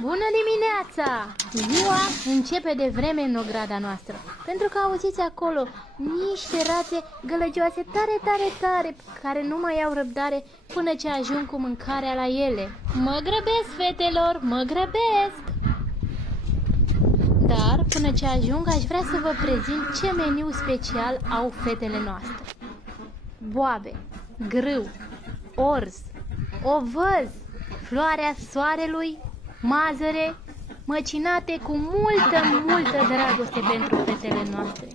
Bună dimineața! Ziua începe de vreme în ograda noastră, pentru că auziți acolo niște rațe gălăgioase tare, tare, tare, care nu mai au răbdare până ce ajung cu mâncarea la ele. Mă grăbesc, fetelor, mă grăbesc! Dar, până ce ajung, aș vrea să vă prezint ce meniu special au fetele noastre. Boabe, grâu, orz, ovăz, floarea soarelui, mazăre, măcinate cu multă, multă dragoste pentru fetele noastre.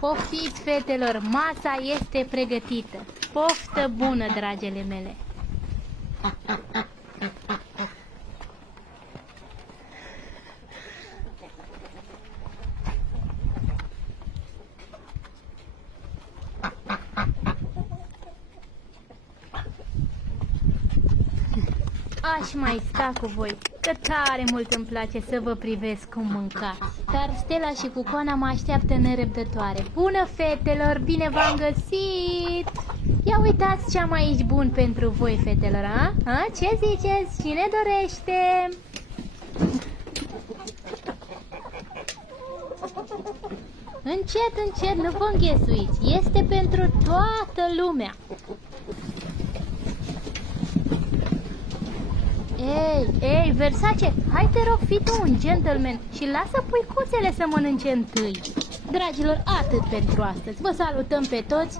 Poftiți, fetelor, masa este pregătită. Poftă bună, dragele mele! Aș mai sta cu voi, că tare mult îmi place să vă privesc cum mâncați. Dar Stella și Cucoana mă așteaptă nerăbdătoare. Bună, fetelor, bine v-am găsit! Ia uitați ce am aici bun pentru voi, fetelor, a? Ce ziceți? Cine dorește? Încet, încet, nu vă înghesuiți. Este pentru toată lumea. Ei, Versace, hai te rog, fii tu un gentleman și lasă puicuțele să mănânce întâi. Dragilor, atât pentru astăzi. Vă salutăm pe toți